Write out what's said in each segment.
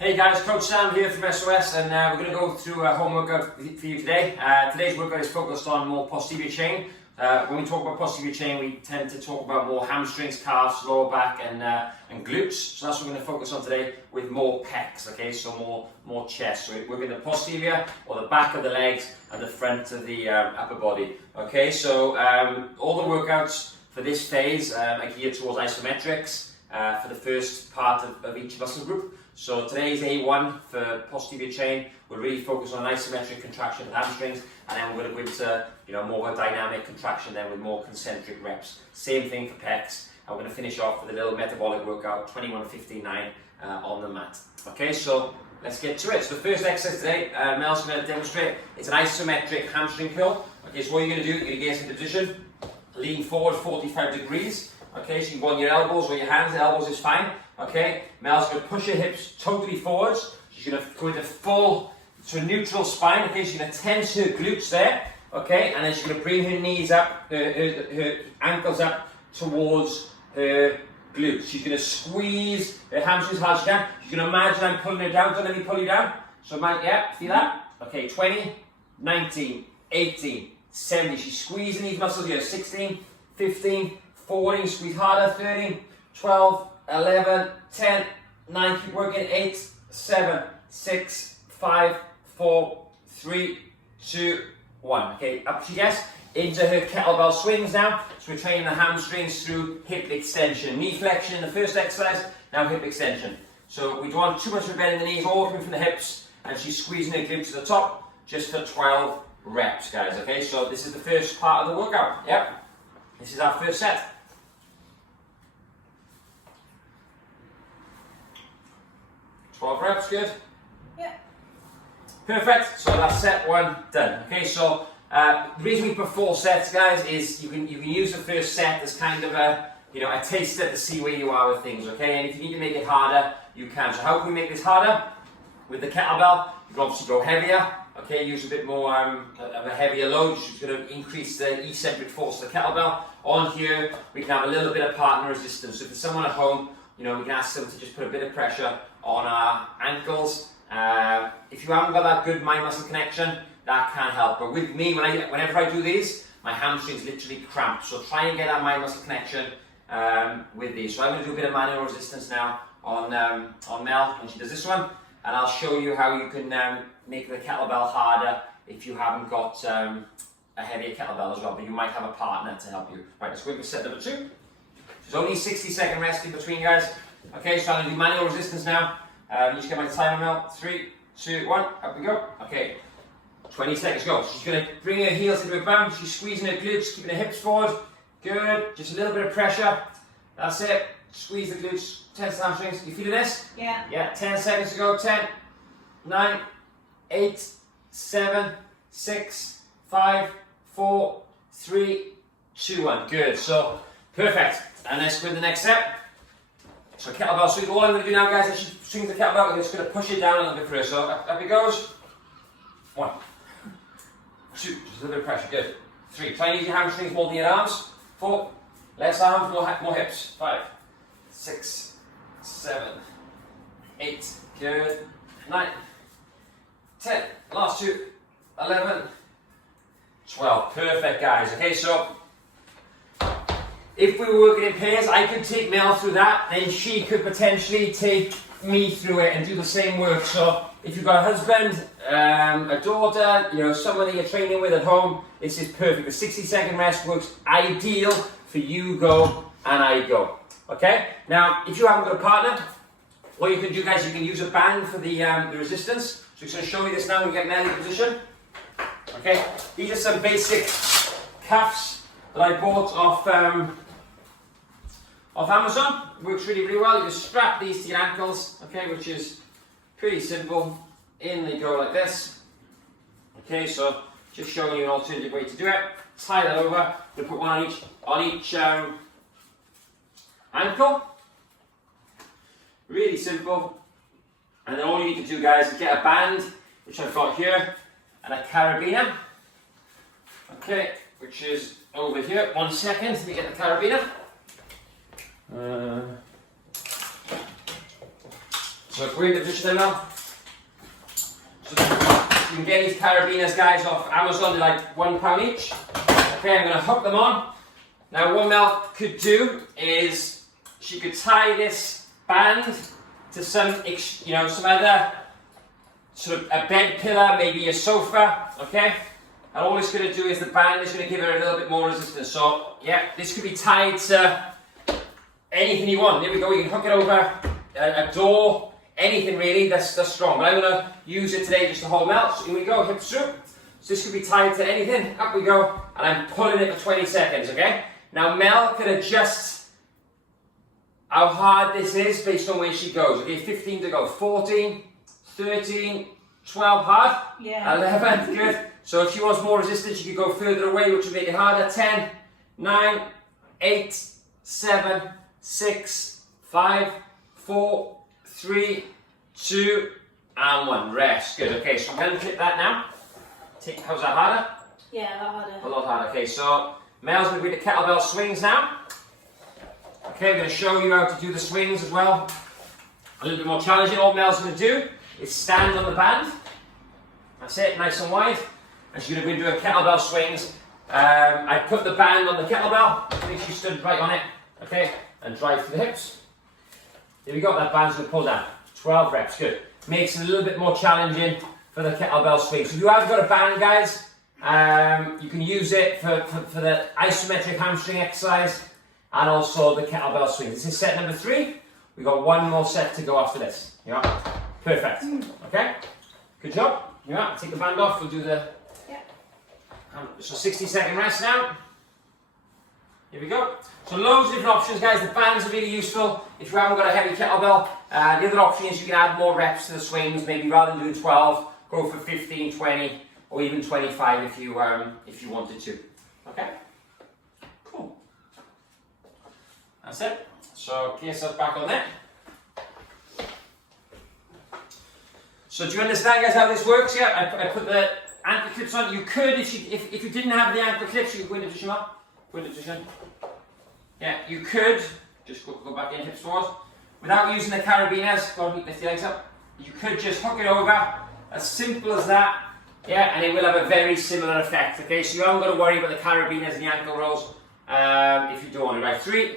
Hey guys, Coach Sam here from SOS, and we're going to go through a home workout for you today. Today's workout is focused on more posterior chain. When we talk about posterior chain, we tend to talk about more hamstrings, calves, lower back, and glutes. So that's what we're going to focus on today with more pecs. Okay, so more chest. So we're in the posterior, or the back of the legs, and the front of the upper body. Okay, so all the workouts for this phase are geared towards isometrics for the first part of each muscle group. So today's A1 for posterior chain. We'll really focus on isometric contraction of hamstrings, and then we're going to go into more of a dynamic contraction then with more concentric reps. Same thing for pecs, and we're going to finish off with a little metabolic workout, 21-15-9 on the mat. Okay, so let's get to it. So the first exercise today, Mel's going to demonstrate. It's an isometric hamstring curl. Okay, so what you're going to do, you're going to get into position, lean forward 45 degrees. Okay, so you can go on your elbows or your hands. Elbows is fine. Okay, Mel's going to push her hips totally forwards. She's going to go into to neutral spine. Okay, she's going to tense her glutes there. Okay, and then she's going to bring her knees up, her ankles up towards her glutes. She's going to squeeze her hamstrings as hard as she can. She's going to imagine I'm pulling her down. Don't let me pull you down. So, yeah, feel that? Okay, 20, 19, 18, 17. She's squeezing these muscles here. 16, 15, 14, squeeze harder. 13, 12, 11, 10, 9, keep working. 8, 7, 6, 5, 4, 3, 2, 1. Okay, up she gets into her kettlebell swings now. So we're training the hamstrings through hip extension. Knee flexion in the first exercise, now hip extension. So we don't want too much of a bend in the knees, all coming from the hips, and she's squeezing her glutes to the top, just for 12 reps, guys. Okay, so this is the first part of the workout. Yep, this is our first set. 12 reps, good? Yeah. Perfect, so that's set one done. Okay, so the reason we put 4 sets, guys, is you can use the first set as kind of a taster to see where you are with things, okay? And if you need to make it harder, you can. So how can we make this harder? With the kettlebell, you can obviously go heavier, okay? Use a bit more of a heavier load, which is going to increase the eccentric force of the kettlebell. On here, we can have a little bit of partner resistance. So if there's someone at home, we can ask them to just put a bit of pressure on our ankles. If you haven't got that good mind-muscle connection, that can help. But with me, whenever I do these, my hamstrings literally cramp. So try and get that mind-muscle connection with these. So I'm going to do a bit of manual resistance now on Mel when she does this one, and I'll show you how you can make the kettlebell harder if you haven't got a heavier kettlebell as well. But you might have a partner to help you. Right, let's go into set number 2. There's only 60-second rest in between, guys. Okay, so I'm going to do manual resistance now. You just get my timer now. 3, 2, 1, up we go. Okay, 20 seconds go. She's going to bring her heels into her bum. She's squeezing her glutes, keeping her hips forward. Good, just a little bit of pressure. That's it. Squeeze the glutes, tense the hamstrings. You feeling this? Yeah. Yeah, 10 seconds to go. 10, 9, 8, 7, 6, 5, 4, 3, 2, 1. Good, so perfect. And let's go to the next set. So kettlebell swings. All I'm going to do now, guys, is she swings the kettlebell. I'm just going to push it down a little bit first. So up it goes. 1, 2, just a little bit of pressure. Good. 3. Try and use your hamstrings more than your arms. 4. Less arms, more hips. 5, 6, 7, 8. Good. 9, 10. Last 2. 11, 12. Perfect, guys. Okay, so if we were working in pairs, I could take Mel through that, then she could potentially take me through it and do the same work. So if you've got a husband, a daughter, someone that you're training with at home, this is perfect. The 60-second rest works ideal for you go and I go. Okay? Now, if you haven't got a partner, what you can do, guys, you can use a band for the resistance. So I'm just going to show you this now when we get Mel in position. Okay? These are some basic cuffs that I bought off Amazon. Works really, really well. You just strap these to your ankles, okay, which is pretty simple. In they go like this. Okay, so just showing you an alternative way to do it. Tie that over. We'll put one on each ankle. Really simple. And then all you need to do, guys, is get a band, which I've got here, and a carabiner. Okay, which is over here. 1 second, let me get the carabiner. So if we're in the position now, so you can get these carabiners, guys, off Amazon. They're like £1 each. Okay, I'm going to hook them on. Now what Mel could do is she could tie this band to some, some other sort of a bed pillar, maybe a sofa, okay? And all it's going to do is the band is going to give her a little bit more resistance. So yeah, this could be tied to anything you want. There we go, you can hook it over a door, anything really that's strong. But I'm going to use it today just to hold Mel. So here we go, hips through. So this could be tied to anything. Up we go, and I'm pulling it for 20 seconds, okay? Now Mel can adjust how hard this is based on where she goes. Okay, 15 to go, 14, 13, 12 hard, yeah. 11, good. So if she wants more resistance, she could go further away, which would make it harder. 10, 9, 8, 7, 6, 5, 4, 3, 2, and 1. Rest, good. Okay, so I'm going to clip that now. How's that harder? Yeah, a lot harder. A lot harder. Okay, so Mel's going to be the kettlebell swings now. Okay, I'm going to show you how to do the swings as well. A little bit more challenging. All Mel's going to do is stand on the band. That's it, nice and wide. And she's going to be doing kettlebell swings. I put the band on the kettlebell. I think she stood right on it. Okay, and drive through the hips. There we go, that band's going to pull down. 12 reps, good. Makes it a little bit more challenging for the kettlebell swing. So if you have got a band, guys, you can use it for the isometric hamstring exercise and also the kettlebell swing. This is set number 3. We've got one more set to go after this. Yeah, perfect. Okay, good job. Yeah, take the band off. We'll do the. Yeah. So 60-second rest now. Here we go. So loads of different options, guys. The bands are really useful if you haven't got a heavy kettlebell. The other option is you can add more reps to the swings. Maybe rather than doing 12, go for 15, 20, or even 25 if you wanted to. Okay. Cool. That's it. So get yourself back on there. So do you understand, guys, how this works? Yeah, I put the ankle clips on. You could, if you didn't have the ankle clips, you could go into position up. Go into position. Yeah, you could just go back in, hips forward. Without using the carabiners, go and lift your legs up. You could just hook it over, as simple as that. Yeah, and it will have a very similar effect. Okay, so you haven't got to worry about the carabiners and the ankle rolls if you don't want it. Right, 3,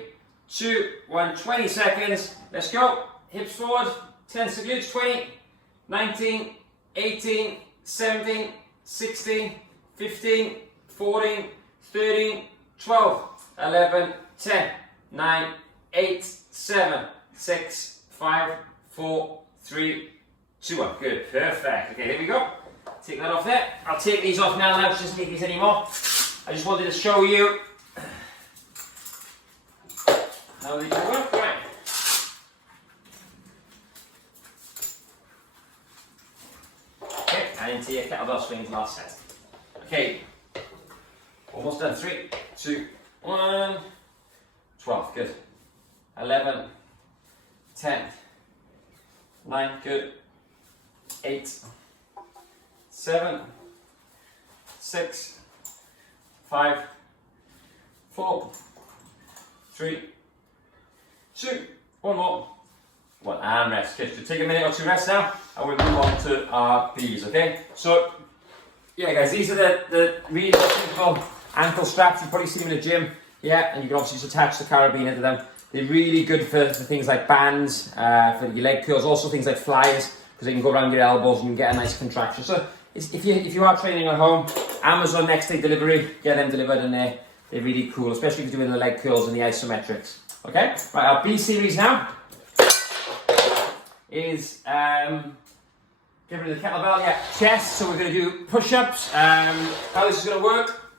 2, 1, 20 seconds. Let's go. Hips forward, 10 seconds, 20, 19, 18, 17, 16, 15, 14, 13, 12, 11, 10, 9, 8, 7, 6, 5, 4, 3, 2, 1. Good, perfect. Okay, here we go. Take that off there. I'll take these off now, just don't need these anymore. I just wanted to show you how they can work. Right. Okay, and into your kettlebell swings last set. Okay, almost done. 3, 2, 1. 12, good. 11, 10, 9, good. 8, 7, 6, 5, 4, 3, 2, 1 more. 1 and rest. Good. So take a minute or 2 rest now, and we'll move on to our B's. Okay. So yeah, guys, these are the really simple ankle straps. You probably see them in the gym. Yeah, and you can obviously just attach the carabiner to them. They're really good for things like bands, for your leg curls, also things like flyers, because they can go around your elbows and you can get a nice contraction. So if you are training at home, Amazon next day delivery, get them delivered, and they're really cool, especially if you're doing the leg curls and the isometrics. Okay, right, our B series now is get rid of the kettlebell, yeah, chest. So we're going to do push-ups. How this is going to work: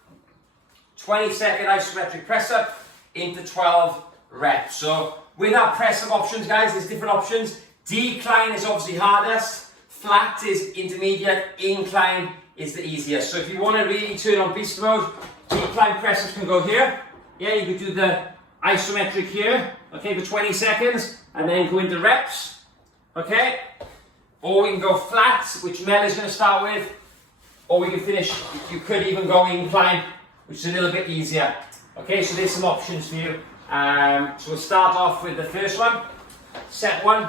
20-second isometric press up into 12 reps. So with our press up options, guys, there's different options. Decline is obviously hardest, flat is intermediate, incline is the easiest. So if you want to really turn on beast mode, decline press ups can go here. Yeah, you could do the isometric here, okay, for 20 seconds, and then go into reps, okay? Or we can go flat, which Mel is going to start with, or we can finish, you could even go incline, which is a little bit easier. Okay, so there's some options for you. So we'll start off with the first one. Set 1,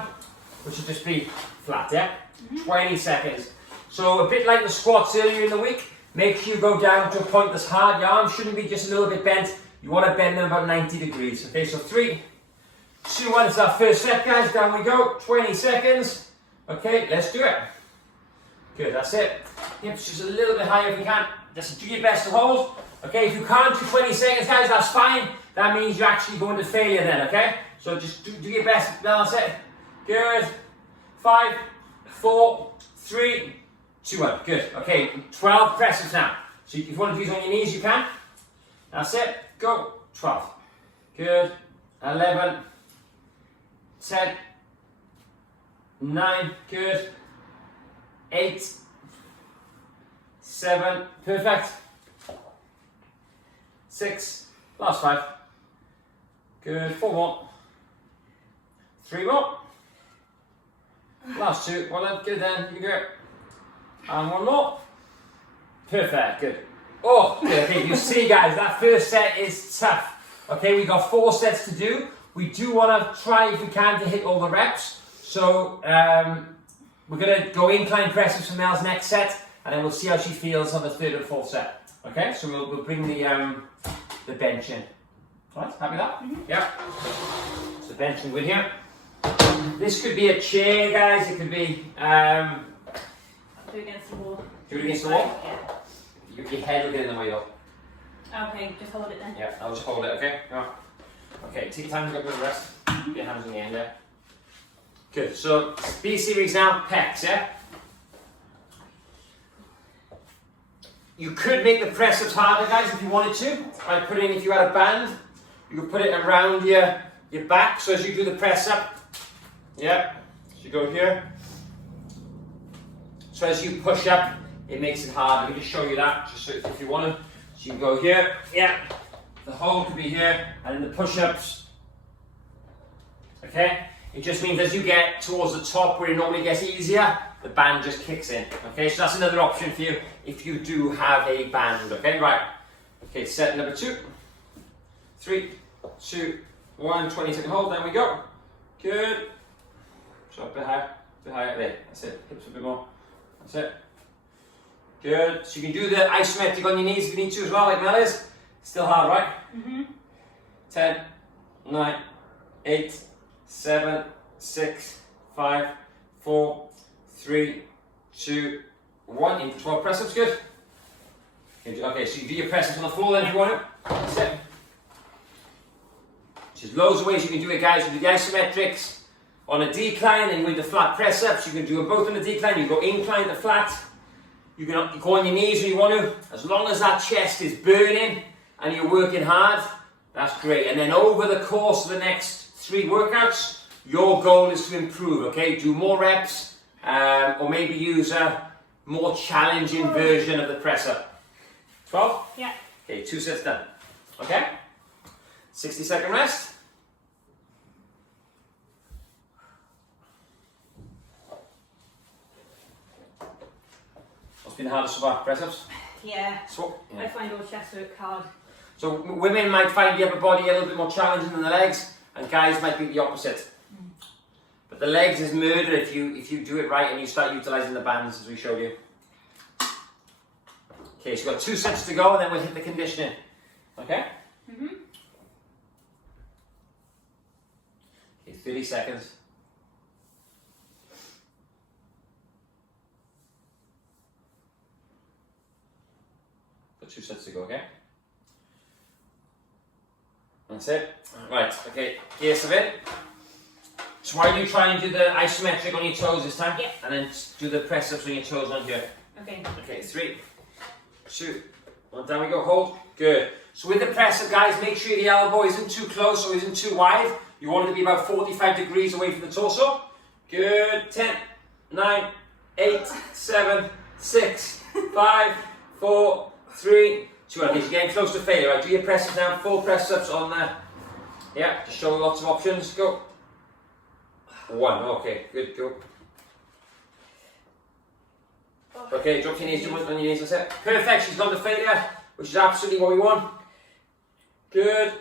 which will just be flat, yeah? 20 seconds. So a bit like the squats earlier in the week, make sure you go down to a point that's hard. Your arms shouldn't be just a little bit bent. You want to bend them about 90 degrees. Okay, so 3, 2, 1, it's our first set, guys. Down we go, 20 seconds. Okay, let's do it. Good, that's it. Hips just a little bit higher if you can. Just do your best to hold. Okay, if you can't do 20 seconds, guys, that's fine. That means you're actually going to failure then, okay? So just do your best. That's it. Good. 5, 4, 3, 2, 1. Good. Okay, 12 presses now. So if you want to do these on your knees, you can. That's it. Go. 12. Good. 11. 10. 9. Good. 8. 7. Perfect. 6. Last 5. Good. 4 more. 3 more. Last 2. Well done. Good then. You can do it. And 1 more. Perfect. Good. Oh, good. Okay, you see, guys, that first set is tough. Okay, we got 4 sets to do. We do want to try, if we can, to hit all the reps. So we're going to go incline presses for Mel's next set, and then we'll see how she feels on the 3rd and 4th set. Okay, so we'll bring the bench in. All right, happy with that? Yeah. So the bench will go in here. This could be a chair, guys. It could be. Do it against the wall. Do it against the wall? Yeah. Your head will get in the way though. Okay, just hold it then. Yeah, I'll just hold it, okay? Yeah. Okay, take your time to go to the rest. Get your hands on the end there. Good, so B series now, pecs, yeah? You could make the press ups harder, guys, if you wanted to. I'd put in, if you had a band, you could put it around your back, so as you do the press up, yeah, so you go here. So as you push up, it makes it hard. Let me just show you that, just so if you want to. So you can go here, yeah. The hold could be here, and then the push-ups. Okay? It just means as you get towards the top where it normally gets easier, the band just kicks in. Okay, so that's another option for you if you do have a band. Okay, right. Okay, set number 2. 3, 2, 1, 20-second hold, there we go. Good. So a bit higher, there. That's it. Hips a bit more. That's it. Good. So you can do the isometric on your knees if you need to as well, like Mel is. Still hard, right? 10, 9, 8, 7, 6, 5, 4, 3, 2, 1. Into 12 press ups, good. Okay, so you do your press ups on the floor then if you want to. That's it. There's loads of ways you can do it, guys. You do the isometrics on a decline and with the flat press ups. You can do them both on a decline. You go incline to flat. You can go on your knees when you want to. As long as that chest is burning and you're working hard, that's great. And then over the course of the next 3 workouts, your goal is to improve, okay? Do more reps, or maybe use a more challenging version of the press up. 12? Yeah. Okay, 2 sets done. Okay? 60-second rest. What's been the hardest so far? Press ups? Yeah. So, yeah. I find all chest work hard. So women might find the upper body a little bit more challenging than the legs, and guys might be the opposite. But the legs is murder if you do it right and you start utilising the bands as we showed you. Okay, so we've got 2 sets to go and then we'll hit the conditioning. Okay? Okay, 30 seconds. Got 2 sets to go, okay? That's it. Right, okay, gears of it. So why don't you try and do the isometric on your toes this time? Yeah. And then do the press ups on your toes on here. Okay. Okay, 3, 2, 1, down we go, hold. Good. So with the press up, guys, make sure the elbow isn't too close or isn't too wide. You want it to be about 45 degrees away from the torso. Good. 10, 9, 8, 7, 6, 5, 4, 3, 2, 1. Okay, so you're getting close to failure, right? Do your press ups now, 4 press ups on there. Yeah, just show lots of options. Go. 1, okay, good, go. Okay, drop your knees, jump on your knees, that's it. Perfect, she's gone to failure, which is absolutely what we want. Good.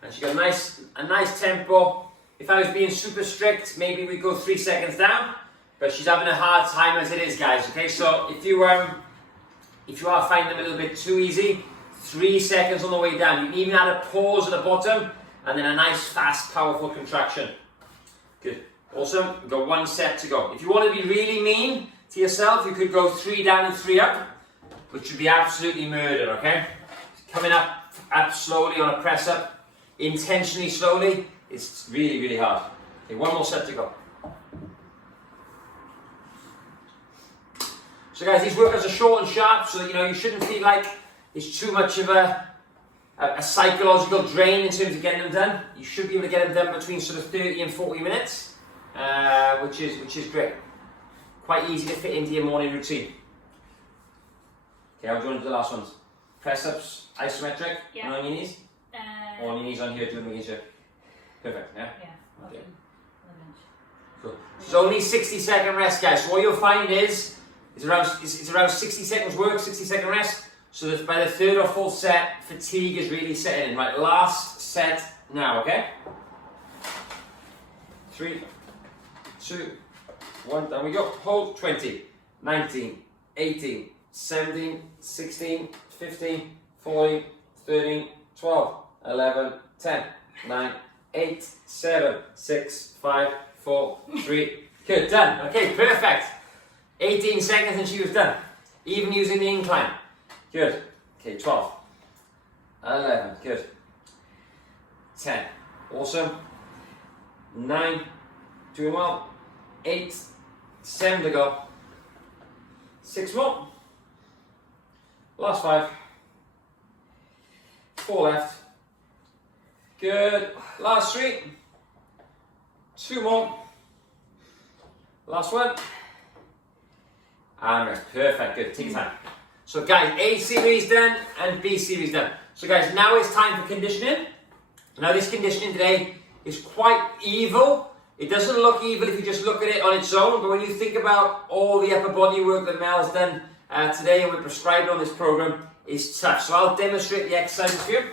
And she got a nice tempo. If I was being super strict, maybe we go 3 seconds down, but she's having a hard time as it is, guys, okay? So if you are finding them a little bit too easy, 3 seconds on the way down. You can even add a pause at the bottom, and then a nice, fast, powerful contraction. Good. Awesome. We've got 1 set to go. If you want to be really mean to yourself, you could go 3 down and 3 up, which would be absolutely murder, okay? Coming up slowly on a press up, intentionally slowly, it's really, really hard. Okay, 1 more set to go. So guys, these workouts are short and sharp, so you shouldn't feel like it's too much of a psychological drain in terms of getting them done. You should be able to get them done between sort of 30 and 40 minutes, which is great. Quite easy to fit into your morning routine. Okay, I'll join to the last ones. Press ups, isometric, yeah. On your knees? Or on your knees on here, doing them against you. Perfect, yeah? Yeah. Okay. Cool. So it's only 60-second rest, guys. So what you'll find is it's around 60 seconds work, 60-second rest. So that by the 3rd or 4th set, fatigue is really setting in. Right, last set now, okay? 3, 2, 1, down we go. Hold 20, 19, 18, 17, 16, 15, 14, 13, 12, 11, 10, 9, 8, 7, 6, 5, 4, 3. Good, done. Okay, perfect. 18 seconds and she was done. Even using the incline. Good. Okay, 12. 11. Good. 10. Awesome. 9. Doing well. 8. 7 to go. 6 more. Last 5. 4 left. Good. Last 3. 2 more. Last 1. And rest. Perfect. Good. Take your time. So guys, A series done and B series done. So guys, now it's time for conditioning. Now this conditioning today is quite evil. It doesn't look evil if you just look at it on its own, but when you think about all the upper body work that Mel's done today and we prescribed on this program, it's tough. So I'll demonstrate the exercises for you.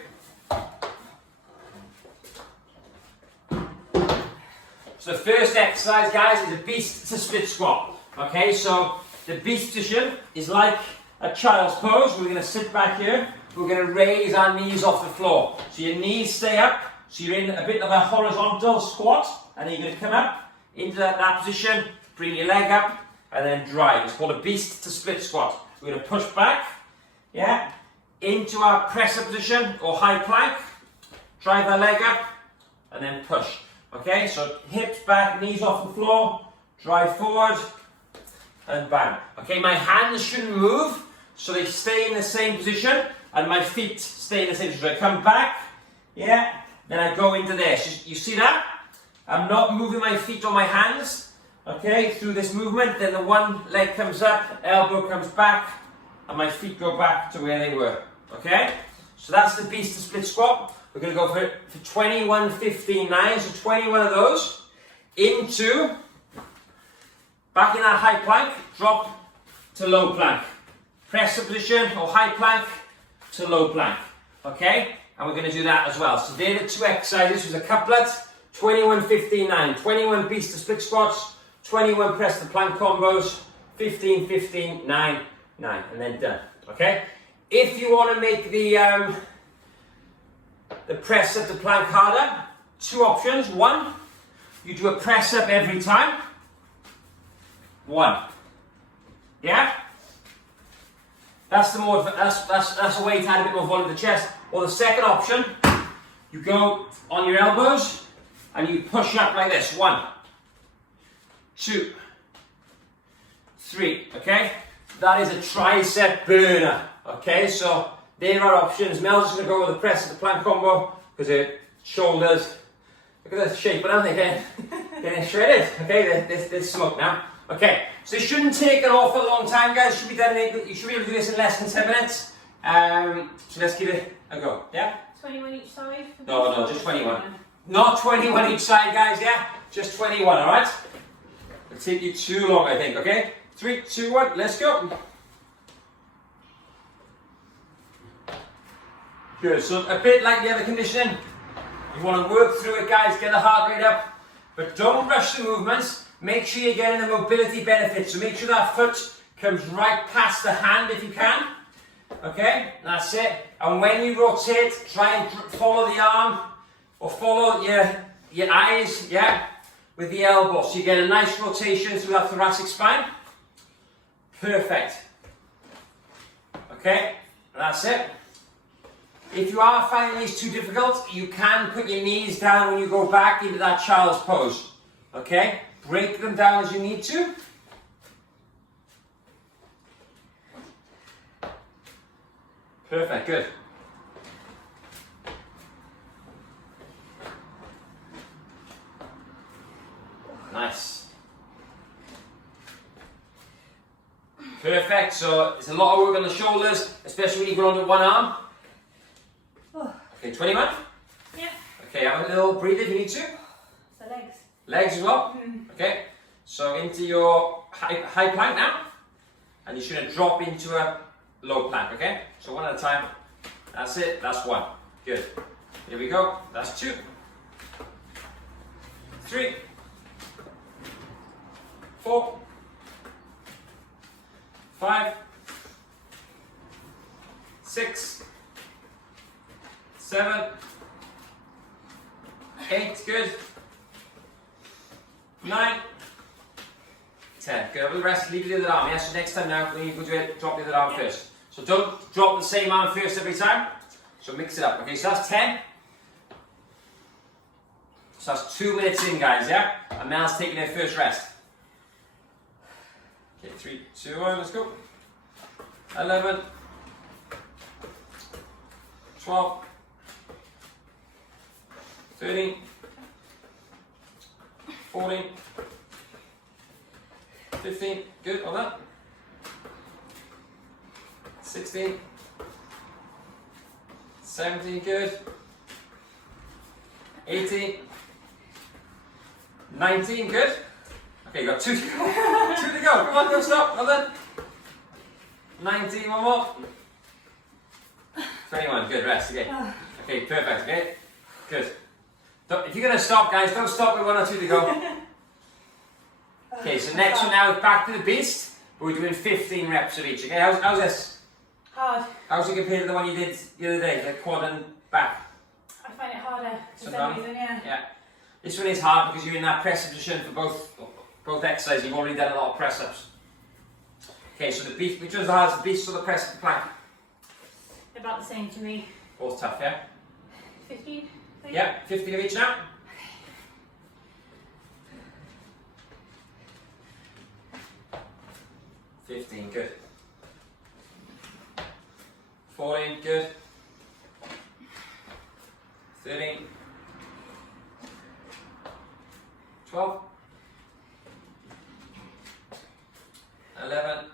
So the first exercise, guys, is a beast to split squat. Okay, so the beast position is like a child's pose. We're going to sit back here. We're going to raise our knees off the floor. So your knees stay up. So you're in a bit of a horizontal squat. And then you're going to come up into that position. Bring your leg up. And then drive. It's called a beast to split squat. We're going to push back. Yeah. Into our presser position or high plank. Drive the leg up. And then push. Okay. So hips back, knees off the floor. Drive forward. And bang. Okay. My hands shouldn't move. So they stay in the same position, and my feet stay in the same position. I come back, yeah, then I go into there. So you see that? I'm not moving my feet or my hands, okay, through this movement. Then the one leg comes up, elbow comes back, and my feet go back to where they were, okay? So that's the beast to split squat. We're going to go for 21, 15, 9. So 21 of those into, back in that high plank, drop to low plank. Press up position or high plank to low plank, okay? And we're going to do that as well. So they're the 2 exercises. There's a couplet, 21, 15, 9. 21 beast to split squats, 21 press to plank combos, 15, 15, 9, 9, and then done, okay? If you want to make the press up to plank harder, 2 options. 1, you do a press up every time. 1, yeah? That's a way to add a bit more volume to the chest. Or the second option, you go on your elbows and you push up like this. 1, 2, 3. Okay, that is a tricep burner. Okay, so there are options. Mel's just going to go with the press of the plank combo because her shoulders. Look at that shape, but aren't they getting shredded? Okay, there's smoke now. Okay, so it shouldn't take an awful long time, guys. You should be able to do this in less than 10 minutes. So let's give it a go. Yeah? 21 each side? No, just 21. Not 21 each side, guys, yeah? Just 21, alright? It'll take you too long, I think, okay? 3, 2, 1, let's go. Good, so a bit like the other conditioning. You want to work through it, guys. Get the heart rate up. But don't rush the movements. Make sure you're getting the mobility benefits. So make sure that foot comes right past the hand if you can. Okay, that's it. And when you rotate, try and follow the arm or follow your eyes, yeah, with the elbow. So you get a nice rotation through that thoracic spine. Perfect. Okay, that's it. If you are finding these too difficult, you can put your knees down when you go back into that child's pose. Okay, break them down as you need to. Perfect, good. Nice. Perfect, so it's a lot of work on the shoulders, especially when you go under one arm. Okay, 21? Yeah. Okay, have a little breathe if you need to. So legs. Legs as well? Okay, so into your high plank now. And you're just going to drop into a low plank, okay? So one at a time. That's it, that's one. Good. Here we go. That's 2. 3. 4. 5. 6. 7. 8. Good. 9. 10. Good. Have a rest. Leave the other arm. Yeah, so next time now, when you go to it, drop the other arm first. So don't drop the same arm first every time. So mix it up. Okay, so that's 10. So that's 2 minutes in, guys, yeah? And Mel's taking her first rest. Okay, 3, 2, 1, let's go. 11. 12. 13. 14. 15. Good, on that. 16, 17, good. 18, 19, good. Okay, you got 2 to go. 2 to go. Come on, don't stop. Well done. 19, one more. 21, good. Rest again. Okay, perfect. Okay, good. If you're going to stop, guys, don't stop with 1 or 2 to go. Okay, so next one now is back to the beast, but we're doing 15 reps of each. Okay, how's this? Hard. How's it compared to the one you did the other day, the quad and back? I find it harder for some Sometimes? reason, yeah. Yeah. This one is hard because you're in that press position for both exercises. You've already done a lot of press ups. Okay, so the beast, which one's the hardest, the beast or the press or the plank? About the same to me. Both tough, yeah? 15? Yeah, 15 of each now. $15, good. 14, good. 13. 12. 11.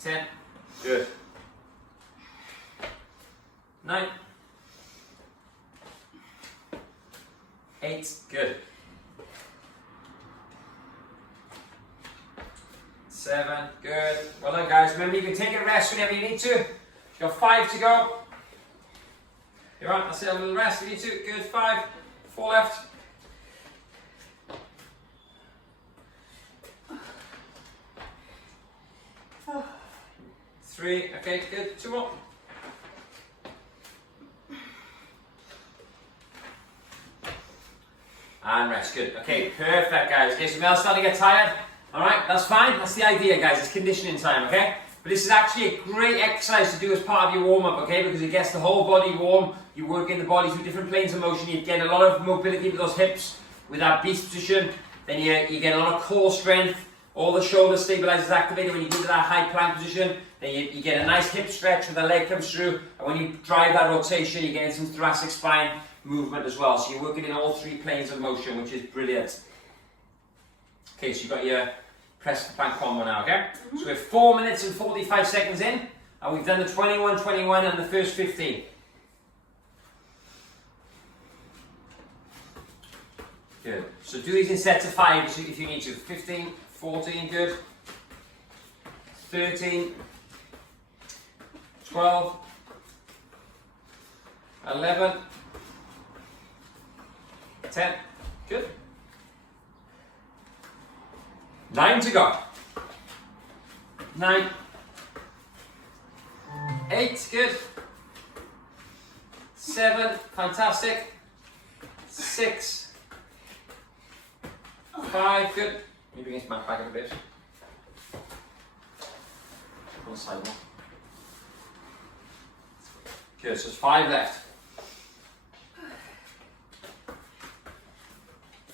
10. Good. 9. 8. Good. 7. Good. Well done, guys. Remember, you can take a rest whenever you need to. You've got 5 to go. You're right. That's it. A little rest if you need to. Good. 5. 4 left. 3. Okay. Good. 2 more. And rest. Good. Okay. Perfect, guys. Okay. So Mel's starting to get tired. Alright, that's fine, that's the idea, guys, it's conditioning time, okay? But this is actually a great exercise to do as part of your warm-up, okay? Because it gets the whole body warm, you work in the body through different planes of motion, you get a lot of mobility with those hips, with that beast position, then you get a lot of core strength, all the shoulder stabilizers activated when you get to that high plank position, then you get a nice hip stretch when the leg comes through, and when you drive that rotation, you're getting some thoracic spine movement as well. So you're working in all 3 planes of motion, which is brilliant. Okay, so you've got your press plank combo now, okay? So we're 4 minutes and 45 seconds in, and we've done the 21, 21 and the first 15. Good. So do these in sets of 5 if you need to. 15, 14, good. 13, 12, 11, 10. Good. 9 to go. 9. 8, good. 7, fantastic. 6. 5, good. Maybe against my back a bit. One side more. Good, so there's 5 left.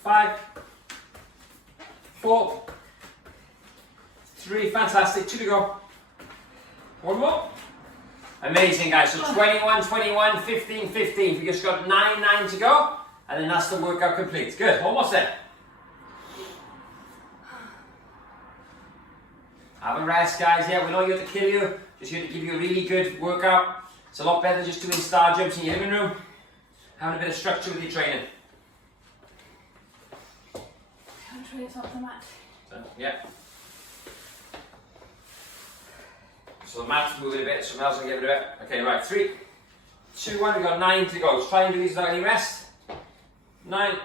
5, 4, 3, fantastic, 2 to go. One more. Amazing, guys. So 21, 21, 15, 15. We just got 9, 9 to go. And then that's the workout complete. Good, almost there. Have a rest, guys. Yeah, we know you have to kill you. Just here to give you a really good workout. It's a lot better than just doing star jumps in your living room. Having a bit of structure with your training. Control yourself off the mat. So, yeah. So the mat's moving a bit, so Mel's gonna give it a bit. Okay, right, 3, 2, 1, we've got 9 to go. Let's try and do these without any rest. 9,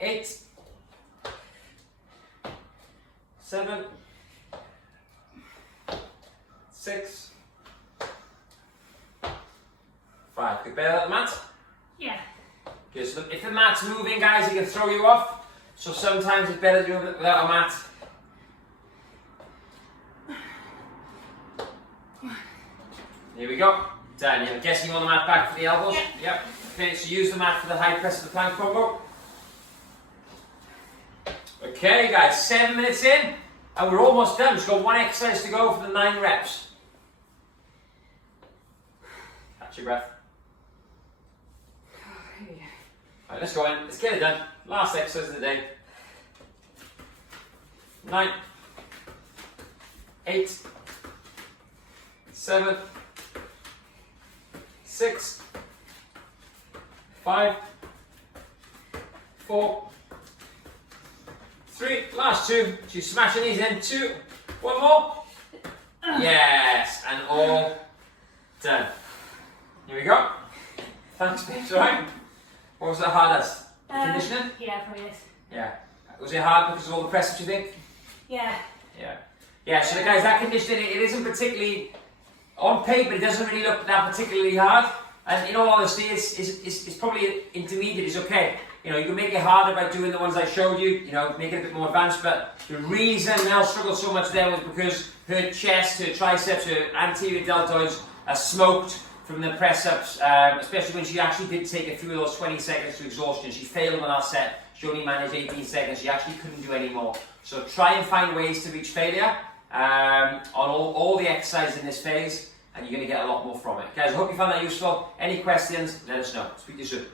8, 7, 6, 5. Good, better than the mat? Yeah. Okay, so if the mat's moving, guys, it can throw you off. So sometimes it's better to do it without a mat. Here we go. Done. I'm guessing you want the mat back for the elbows? Yep. Okay, so use the mat for the high press of the plank combo. Okay, guys, 7 minutes in, and we're almost done. Just got one exercise to go for the 9 reps. Catch your breath. Right, let's go in. Let's get it done. Last exercise of the day. 9, 8, 7, 6, 5, 4, 3, last 2. She's smashing these in. 2, 1 more. Yes, and all done. Here we go. Thanks, babes. Alright. What was the hardest? Conditioning? Yeah, probably is. Yeah. Was it hard because of all the press ups, you think? Yeah. Yeah. Yeah, so guys, that conditioning, it isn't particularly, on paper, it doesn't really look that particularly hard. And in all honesty, it's probably intermediate, it's okay. You know, you can make it harder by doing the ones I showed you, you know, make it a bit more advanced, but the reason Mel struggled so much there was because her chest, her triceps, her anterior deltoids are smoked from the press ups, especially when she actually did take a few of those 20 seconds to exhaustion. She failed on that set, she only managed 18 seconds, she actually couldn't do any more. So try and find ways to reach failure on all the exercises in this phase, and you're going to get a lot more from it. Guys, I hope you found that useful. Any questions, let us know. Speak to you soon.